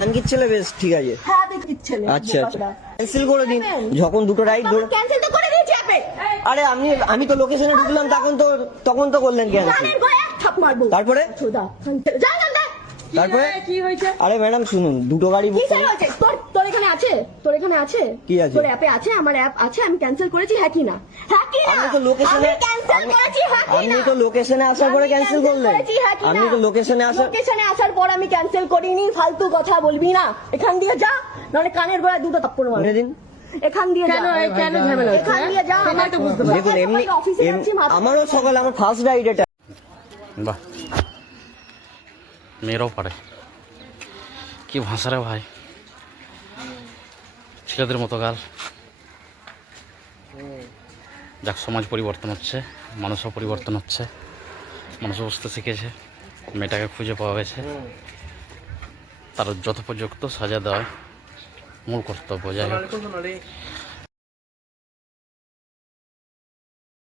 গানকির ছেলে বেশ ঠিক আছে। হ্যাঁ দেখি ছেলে। আচ্ছা আচ্ছা ক্যান্সেল করে দিন যখন দুটো রাইড ধরে। ক্যান্সেল তো করে দিয়েছি আপনি। আরে আমি তো লোকেশনে ঢুকলাম তখন তো করলেন ক্যান্সেল। গানের গলায় এক থাপ মারবো। তারপরে সুদা যা যা যা। তারপরে কি হয়েছে? আরে ম্যাডাম শুনুন, দুটো গাড়ি বুক কিসের হয়েছে? তোর এখানে আছে? তোর এখানে আছে? কি আছে? তোর অ্যাপে আছে? আমার অ্যাপ আছে, আমি ক্যান্সেল করেছি, হ্যাঁ কি না? হ্যাঁ কি না? আমি তো লোকেশনে আমি ক্যান্সেল করেছি, হ্যাঁ কি না? আপনি তো লোকেশনে আসার পরে ক্যান্সেল করলেন। আপনি তো লোকেশনে আসার পর আমি ক্যান্সেল করিনি। ফালতু কথা বলবি না। এখান দিয়ে যা, নাহলে কানের গোড়ায় দুটো থাপ্পড় মার। দিন এখান দিয়ে যা। কেন ঝামেলা হচ্ছে? এখান দিয়ে যা। আমার তো বুঝতে পারছি। দেখুন এমনি আমারও সকালে আমার ফার্স্ট রাইড এটা। বাহ, মেয়েরাও পারে, কি ভাষা রে ভাই, ছেলেদের মতো গাল। যাক, সমাজ পরিবর্তন হচ্ছে, মানুষও পরিবর্তন হচ্ছে, মানুষ বুঝতে শিখেছে, মেয়েটাকে খুঁজে পাওয়া গেছে, তার যথোপযুক্ত সাজা দেওয়া মূল কর্তব্য। যাই হোক,